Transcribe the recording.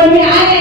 por mirar